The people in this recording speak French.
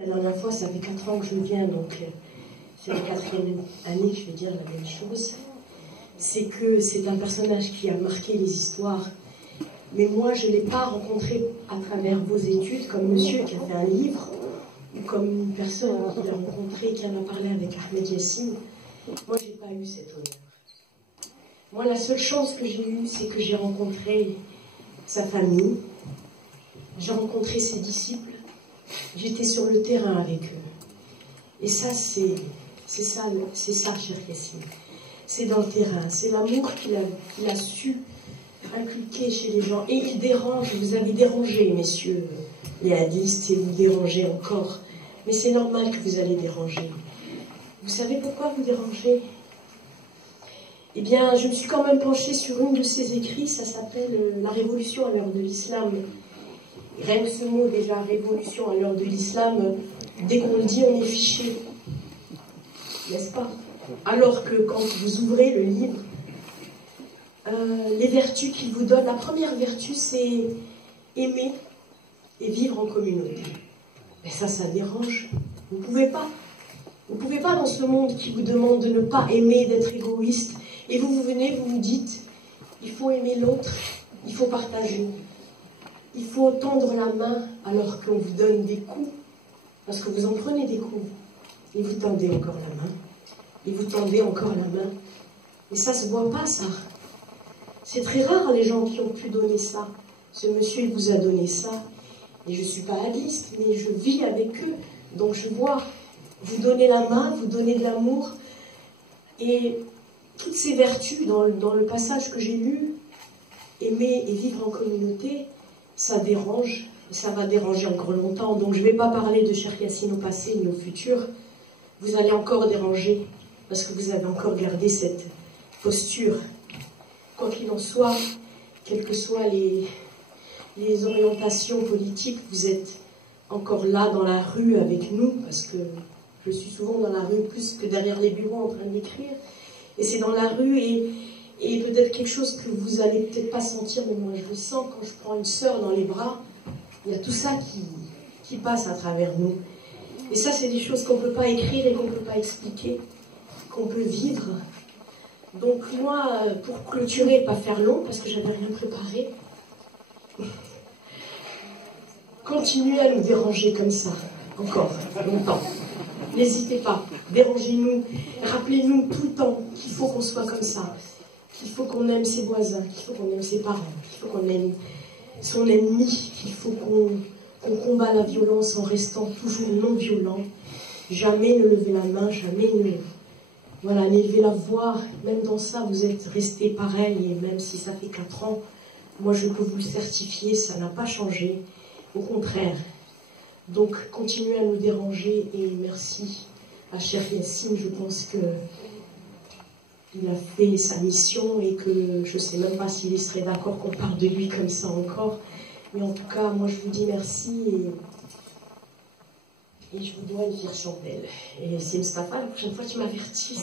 La dernière fois, ça fait 4 ans que je viens, donc c'est la 4e année que je vais dire la même chose. C'est que c'est un personnage qui a marqué les histoires. Mais moi, je ne l'ai pas rencontré à travers vos études, comme monsieur qui a fait un livre, ou comme une personne qui l'a rencontré, qui en a parlé avec Ahmed Yassine. Moi, je n'ai pas eu cet honneur. Moi, la seule chance que j'ai eue, c'est que j'ai rencontré sa famille, j'ai rencontré ses disciples, j'étais sur le terrain avec eux. Et ça, c'est ça, cher Yassine. C'est dans le terrain, c'est l'amour qu'il a su inculquer chez les gens. Et il dérange, vous avez dérangé, messieurs les hadistes, et vous dérangez encore. Mais c'est normal que vous allez déranger. Vous savez pourquoi vous dérangez? Eh bien, je me suis quand même penchée sur une de ses écrits, ça s'appelle « La révolution à l'heure de l'islam ». Rien que ce mot, déjà, révolution à l'heure de l'islam, dès qu'on le dit, on est fiché. N'est-ce pas? Alors que quand vous ouvrez le livre, les vertus qu'il vous donne, la première vertu, c'est aimer et vivre en communauté. Mais ça dérange. Vous ne pouvez pas. Vous ne pouvez pas dans ce monde qui vous demande de ne pas aimer, d'être égoïste. Et vous venez, vous nous dites, il faut aimer l'autre, il faut partager. Il faut tendre la main alors qu'on vous donne des coups, parce que vous en prenez des coups. Et vous tendez encore la main. Et vous tendez encore la main. Et ça ne se voit pas, ça. C'est très rare, les gens qui ont pu donner ça. Ce monsieur, il vous a donné ça. Et je ne suis pas hadiste, mais je vis avec eux. Donc je vois, vous donnez la main, vous donnez de l'amour. Et toutes ces vertus, dans le passage que j'ai lu, aimer et vivre en communauté, ça dérange. Et ça va déranger encore longtemps. Donc je ne vais pas parler de Cheikh Yassine au passé ni au futur. Vous allez encore déranger, parce que vous avez encore gardé cette posture. Quoi qu'il en soit, quelles que soient les orientations politiques, vous êtes encore là dans la rue avec nous, parce que je suis souvent dans la rue plus que derrière les bureaux en train d'écrire. Et c'est dans la rue, et peut-être quelque chose que vous allez peut-être pas sentir, mais moi je le sens quand je prends une sœur dans les bras. Il y a tout ça qui passe à travers nous. Et ça, c'est des choses qu'on ne peut pas écrire et qu'on ne peut pas expliquer, qu'on peut vivre. Donc moi, pour clôturer et pas faire long, parce que j'avais rien préparé, continuez à nous déranger comme ça, encore longtemps. N'hésitez pas, dérangez-nous, rappelez-nous tout le temps qu'il faut qu'on soit comme ça, qu'il faut qu'on aime ses voisins, qu'il faut qu'on aime ses parents, qu'il faut qu'on aime son ennemi, qu'il faut qu'on combat la violence en restant toujours non violent. Jamais ne lever la main, jamais n'élever la voix. Même dans ça, vous êtes restés pareil, et même si ça fait 4 ans, moi je peux vous le certifier, ça n'a pas changé. Au contraire. Donc, continuez à nous déranger, et merci à Cheikh Yassine. Je pense que il a fait sa mission, et que je ne sais même pas s'il serait d'accord qu'on parle de lui comme ça encore. Mais en tout cas, moi je vous dis merci, et je vous dois une fière chandelle. Et c'est Mustapha, la prochaine fois tu m'avertis.